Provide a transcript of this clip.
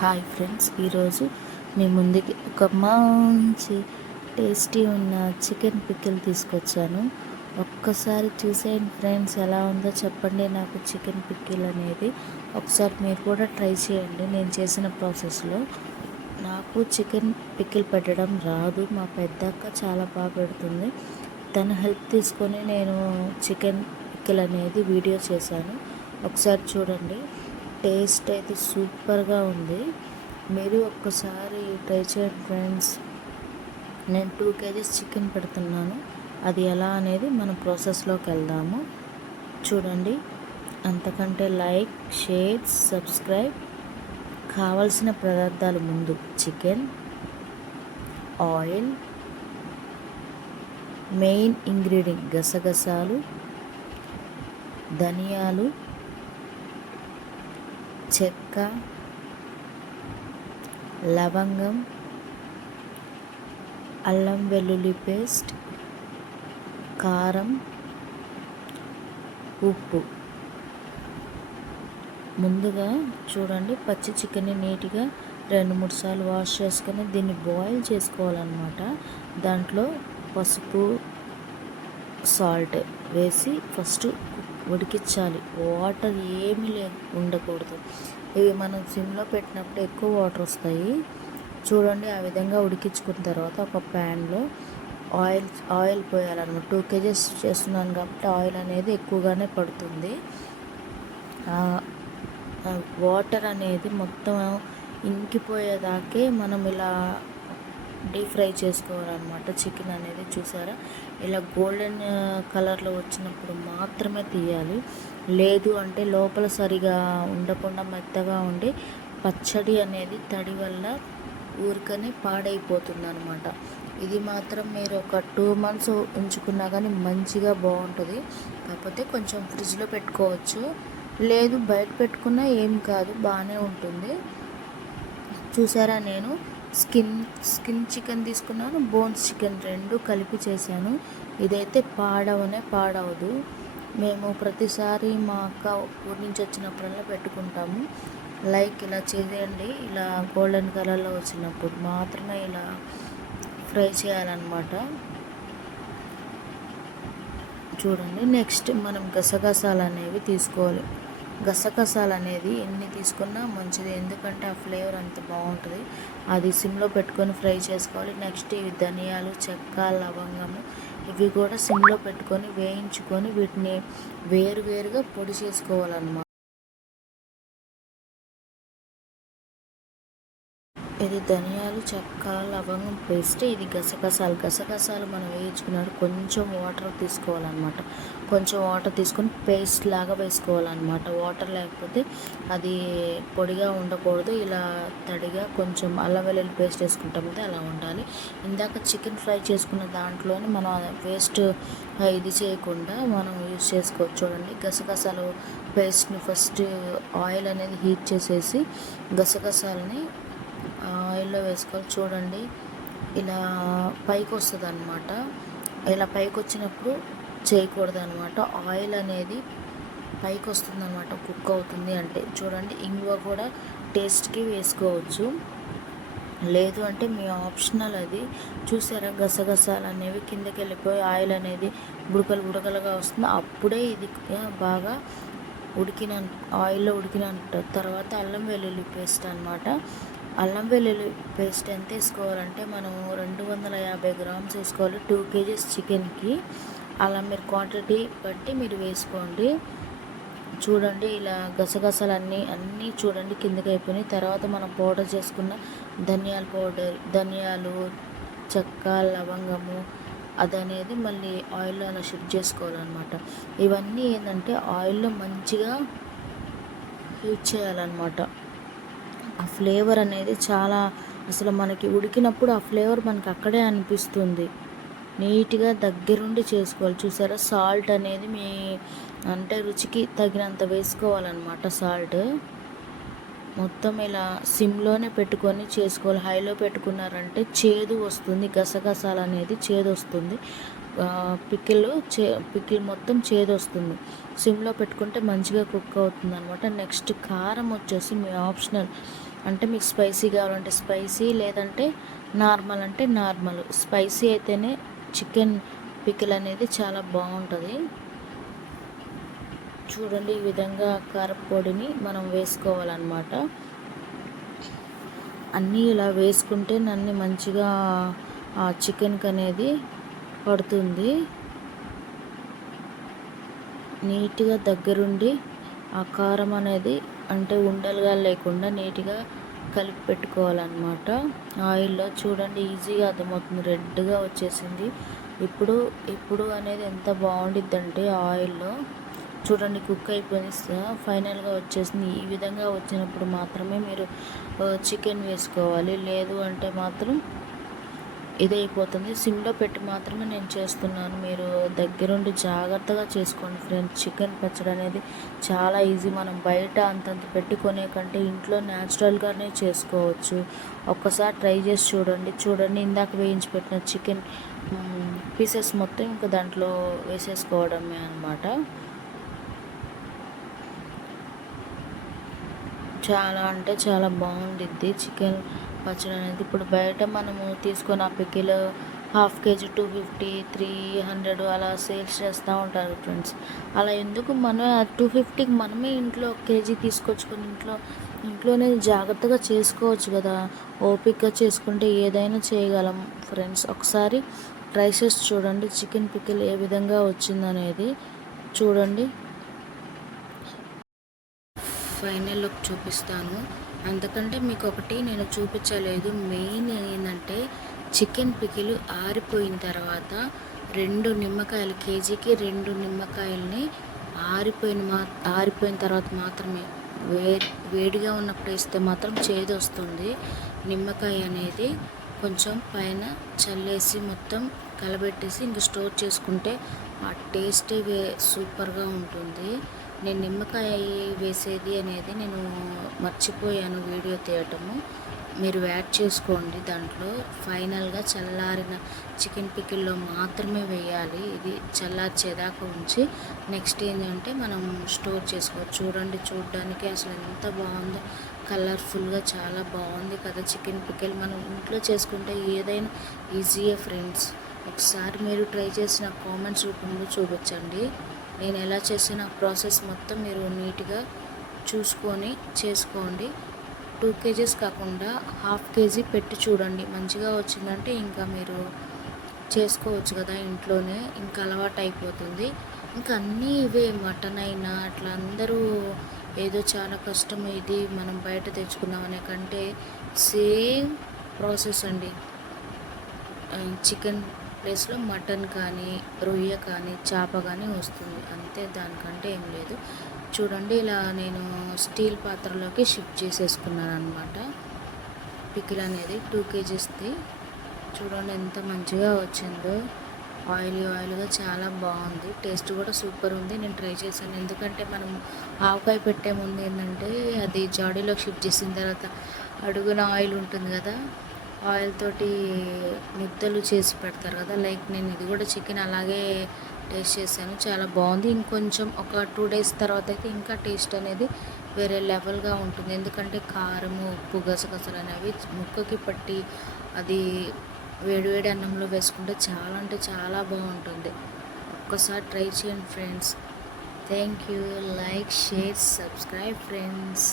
Hi friends ఈరోజు మీ ముందుకి ఒక మంచి టేస్టీ ఉన్న చికెన్ పికిల్ తీసుకొచ్చాను. ఒక్కసారి చూసేయండి ఫ్రెండ్స్ ఎలా ఉందో చెప్పండి నాకు చికెన్ పికిల్ అనేది. ఒకసారి మీరు కూడా ట్రై చేయండి నేను చేసిన ప్రాసెస్లో. నాకు చికెన్ పికిల్ పెట్టడం రాదు మా పెద్దక్క చాలా బాగా పెడుతుంది. తన హెల్ప్ తీసుకొని నేను చికెన్ పికిల్ అనేది వీడియో చేశాను. ఒకసారి చూడండి. టేస్ట్ అయితే సూపర్గా ఉంది. మీరు ఒక్కసారి ట్రై చేయండి ఫ్రెండ్స్. నేను టూ కేజీస్ చికెన్ పెడుతున్నాను. అది ఎలా అనేది మన ప్రాసెస్లోకి వెళ్దాము. చూడండి. అంతకంటే లైక్ షేర్ సబ్స్క్రైబ్. కావలసిన పదార్థాలు ముందు చికెన్ ఆయిల్ మెయిన్ ఇంగ్రీడియంట్ గసగసాలు ధనియాలు చెక్క లవంగం అల్లం వెల్లుల్లి పేస్ట్ కారం ఉప్పు. ముందుగా చూడండి పచ్చి చికెన్ని నీట్గా రెండు మూడు సార్లు వాష్ చేసుకొని దీన్ని బాయిల్ చేసుకోవాలన్నమాట. దాంట్లో పసుపు సాల్ట్ వేసి ఫస్ట్ ఉడికించాలి. వాటర్ ఏమీ లే ఉండకూడదు. ఇవి మనం సిమ్లో పెట్టినప్పుడు ఎక్కువ వాటర్ వస్తాయి. చూడండి ఆ విధంగా ఉడికించుకున్న తర్వాత ఒక ప్యాన్లో ఆయిల్ ఆయిల్ పోయాలన్నమాట. టూ కేజెస్ చేస్తున్నాను కాబట్టి ఆయిల్ అనేది ఎక్కువగానే పడుతుంది. వాటర్ అనేది మొత్తం ఇంకిపోయేదాకే మనం ఇలా డీప్ ఫ్రై చేసుకోవాలన్నమాట. చికెన్ అనేది చూసారా? ఇలా గోల్డెన్ కలర్లో వచ్చినప్పుడు మాత్రమే తీయాలి. లేదు అంటే లోపల సరిగా ఉండకుండా మెత్తగా ఉండి పచ్చడి అనేది తడి వల్ల ఊరికనే పాడైపోతుంది అనమాట ఇది మాత్రం మీరు ఒక టూ మంత్స్ ఉంచుకున్నా కానీ మంచిగా బాగుంటుంది. కాకపోతే కొంచెం ఫ్రిడ్జ్లో పెట్టుకోవచ్చు. లేదు బయట పెట్టుకున్నా ఏం కాదు బాగానే ఉంటుంది. చూసారా నేను? స్కిన్ స్కిన్ చికెన్ తీసుకున్నాను బోన్స్ చికెన్ రెండు కలిపి చేశాను. ఇదైతే పాడవనే పాడవదు. మేము ప్రతిసారి మా అక్క ఊరి నుంచి వచ్చినప్పుడల్లా పెట్టుకుంటాము. లైక్ ఇలా చేయండి ఇలా గోల్డెన్ కలర్లో వచ్చినప్పుడు మాత్రమే ఇలా ఫ్రై చేయాలన్నమాట. చూడండి నెక్స్ట్ మనం గసగసాలు అనేవి తీసుకోవాలి. గసగసాలు అనేది ఎన్ని తీసుకున్నా మంచిది. ఎందుకంటే ఆ ఫ్లేవర్ అంత బాగుంటుంది. అది సిమ్లో పెట్టుకొని ఫ్రై చేసుకోవాలి. నెక్స్ట్ ఇవి ధనియాలు చెక్క లవంగము ఇవి కూడా సిమ్లో పెట్టుకొని వేయించుకొని వీటిని వేరు వేరుగా పొడి చేసుకోవాలన్నమాట. ఇది ధనియాలు చెక్క లవంగం పేస్ట్. ఇది గసగసాలు. గసగసాలు మనం వేయించుకున్నాడు కొంచెం వాటర్ తీసుకోవాలన్నమాట. కొంచెం వాటర్ తీసుకొని పేస్ట్ లాగా వేసుకోవాలన్నమాట. వాటర్ లేకపోతే అది పొడిగా ఉండకూడదు. ఇలా తడిగా కొంచెం అల్లం వెల్లుల్లి పేస్ట్ వేసుకుంటాం కదా అలా ఉండాలి. ఇందాక చికెన్ ఫ్రై చేసుకున్న దాంట్లోనే మనం వేస్ట్ ఇది చేయకుండా మనం యూజ్ చేసుకోవచ్చు. చూడండి గసగసాలు పేస్ట్ని ఫస్ట్ ఆయిల్ అనేది హీట్ చేసేసి గసగసాలని ఆయిల్లో వేసుకోవాలి చూడండి. ఇలా పైకి వస్తుంది అనమాట ఇలా పైకి వచ్చినప్పుడు చేయకూడదు అనమాట ఆయిల్ అనేది పైకి వస్తుంది అనమాట కుక్ అవుతుంది అంటే. చూడండి ఇంగువ కూడా టేస్ట్కి వేసుకోవచ్చు. లేదు అంటే మీ ఆప్షనల్ అది. చూసారా గసగసాలు అనేవి కిందకి వెళ్ళిపోయి ఆయిల్ అనేది బుడకలు బుడకలుగా వస్తుంది. అప్పుడే ఇది బాగా ఉడికిన ఆయిల్లో ఉడికిన తర్వాత అల్లం వెల్లుల్లి పేస్ట్ అనమాట అల్లం వెల్లుల్లి పేస్ట్ ఎంత వేసుకోవాలంటే మనం రెండు వందల యాభై గ్రామ్స్ వేసుకోవాలి. టూ కేజీస్ చికెన్కి. అలా మీరు క్వాంటిటీ బట్టి మీరు వేసుకోండి. చూడండి ఇలా గసగసలు అన్నీ అన్నీ చూడండి కిందకి అయిపోయినాయి. తర్వాత మనం పౌడర్ చేసుకున్న ధనియాల పౌడర్ ధనియాలు చెక్క లవంగము అదనేది మళ్ళీ ఆయిల్లో అలా షిఫ్ట్ చేసుకోవాలన్నమాట. ఇవన్నీ ఏంటంటే ఆయిల్లో మంచిగా హీట్ చేయాలన్నమాట. ఆ ఫ్లేవర్ అనేది చాలా అసలు మనకి ఉడికినప్పుడు ఆ ఫ్లేవర్ మనకి అక్కడే అనిపిస్తుంది. నీట్గా దగ్గరుండి చేసుకోవాలి. చూసారా? సాల్ట్ అనేది మీ అంటే రుచికి తగినంత వేసుకోవాలన్నమాట సాల్ట్. మొత్తం ఇలా సిమ్లోనే పెట్టుకొని చేసుకోవాలి. హైలో పెట్టుకున్నారంటే చేదు వస్తుంది. గసగసాలు అనేది చేదు వస్తుంది. పికిల్ చే పికిల్ మొత్తం చేదు వస్తుంది. సిమ్లో పెట్టుకుంటే మంచిగా కుక్ అవుతుంది అనమాట నెక్స్ట్ కారం వచ్చేసి మీ ఆప్షనల్. అంటే మీకు స్పైసీ కావాలంటే స్పైసీ లేదంటే నార్మల్ అంటే నార్మల్ స్పైసీ అయితేనే చికెన్ పికిల్ అనేది చాలా బాగుంటుంది. చూడండి ఈ విధంగా కారపొడిని మనం వేసుకోవాలన్నమాట. అన్నీ ఇలా వేసుకుంటే నన్ను మంచిగా ఆ చికెన్కి అనేది పడుతుంది. నీట్గా దగ్గరుండి ఆ కారం అనేది అంటే ఉండలుగా లేకుండా నీట్గా కలిపి పెట్టుకోవాలన్నమాట. ఆయిల్లో చూడండి ఈజీగా అర్థమవుతుంది. రెడ్గా వచ్చేసింది. ఇప్పుడు ఇప్పుడు అనేది ఎంత బాగుండిద్దంటే ఆయిల్లో చూడండి కుక్ అయిపోయింది. ఫైనల్గా వచ్చేసింది. ఈ విధంగా వచ్చినప్పుడు మాత్రమే మీరు చికెన్ వేసుకోవాలి. లేదు అంటే మాత్రం ఇదైపోతుంది. సిమ్లో పెట్టి మాత్రమే నేను చేస్తున్నాను. మీరు దగ్గరుండి జాగ్రత్తగా చేసుకోండి ఫ్రెండ్స్. చికెన్ పచ్చడి అనేది చాలా ఈజీ. మనం బయట అంతంత పెట్టుకునే కంటే ఇంట్లో న్యాచురల్గానే చేసుకోవచ్చు. ఒక్కసారి ట్రై చేసి చూడండి. చూడండి ఇందాక వేయించి పెట్టిన చికెన్ పీసెస్ మొత్తం ఇంకా దాంట్లో వేసేసుకోవడమే అనమాట చాలా అంటే చాలా బాగుండిద్ది. చికెన్ పచ్చడి అనేది ఇప్పుడు బయట మనము తీసుకున్న ఆ pickle half kg two fifty three hundred అలా సేల్స్ చేస్తూ ఉంటారు ఫ్రెండ్స్. అలా ఎందుకు మనమే టూ ఫిఫ్టీకి మనమే ఇంట్లో కేజీ తీసుకొచ్చుకొని ఇంట్లో ఇంట్లోనే జాగ్రత్తగా చేసుకోవచ్చు కదా. ఓపికగా చేసుకుంటే ఏదైనా చేయగలం ఫ్రెండ్స్. ఒకసారి ట్రై చేసి చూడండి చికెన్ పికిల్ ఏ విధంగా వచ్చిందనేది. చూడండి. ఫైనల్ లుక్ చూపిస్తాను. అందుకంటే మీకు ఒకటి నేను చూపించలేదు. మెయిన్ ఏంటంటే చికెన్ పికిలు ఆరిపోయిన తర్వాత రెండు నిమ్మకాయలు కేజీకి రెండు నిమ్మకాయలని ఆరిపోయిన మా ఆరిపోయిన తర్వాత మాత్రమే. వే వేడిగా ఉన్నప్పుడు వేస్తే మాత్రం చేదు వస్తుంది. నిమ్మకాయ అనేది కొంచెం పైన చల్లేసి మొత్తం కలబెట్టేసి ఇంక స్టోర్ చేసుకుంటే ఆ టేస్టే వే సూపర్గా ఉంటుంది. నేను నిమ్మకాయ వేసేది అనేది నేను మర్చిపోయాను వీడియో తీయటము. మీరు యాడ్ చేసుకోండి దాంట్లో. ఫైనల్గా చల్లారిన చికెన్ పికిల్లో మాత్రమే వేయాలి. ఇది చల్లార్చేదాకా ఉంచి నెక్స్ట్ ఏంటంటే మనం స్టోర్ చేసుకోవచ్చు. చూడండి చూడడానికి అసలు ఎంత బాగుందో. కలర్ఫుల్గా చాలా బాగుంది కదా చికెన్ పికిల్. మనం ఇంట్లో చేసుకుంటే ఏదైనా ఈజీయే ఫ్రెండ్స్. ఒకసారి మీరు ట్రై చేసిన కామెంట్స్ రూపంలో చూపించండి నేను ఎలా చేసిన ప్రాసెస్ మొత్తం మీరు నీట్గా చూసుకొని చేసుకోండి. టూ కేజీస్ కాకుండా హాఫ్ కేజీ పెట్టి చూడండి. మంచిగా వచ్చిందంటే ఇంకా మీరు చేసుకోవచ్చు కదా ఇంట్లోనే. ఇంకా అలవాటు అయిపోతుంది. ఇంకా అన్నీ ఇవే మటన్ అయినా అట్లా అందరూ ఏదో చాలా కష్టం ఇది మనం బయట తెచ్చుకున్నాం అనే కంటే సేమ్ ప్రాసెస్ అండి. చికెన్ ప్లేస్లో మటన్ కానీ రొయ్య కానీ చేప కానీ వస్తుంది. అంతే దానికంటే ఏం లేదు. చూడండి ఇలా నేను స్టీల్ పాత్రలోకి షిఫ్ట్ చేసేసుకున్నాను అనమాట పికిల్ అనేది టూ కేజీస్ది. చూడండి ఎంత మంచిగా వచ్చిందో. ఆయిల్ ఆయిల్గా చాలా బాగుంది. టేస్ట్ కూడా సూపర్ ఉంది. నేను ట్రై చేశాను. ఎందుకంటే మనం ఆవకాయ పెట్టే ముందు ఏంటంటే అది జాడీలోకి షిఫ్ట్ చేసిన తర్వాత అడుగున ఆయిల్ ఉంటుంది కదా. ఆయిల్ తోటి ముద్దలు చేసి పెడతారు కదా లైక్ నేను ఇది కూడా చికెన్ అలాగే టేస్ట్ చేశాను చాలా బాగుంది. ఇంకొంచెం ఒక టూ డేస్ తర్వాత అయితే ఇంకా టేస్ట్ అనేది వేరే లెవెల్గా ఉంటుంది. ఎందుకంటే కారము ఉప్పు గసగసలు అనేవి ముక్కకి పట్టి అది వేడివేడి అన్నంలో వేసుకుంటే చాలా అంటే చాలా బాగుంటుంది. ఒక్కసారి ట్రై చేయండి friends. Thank you. Like share subscribe friends.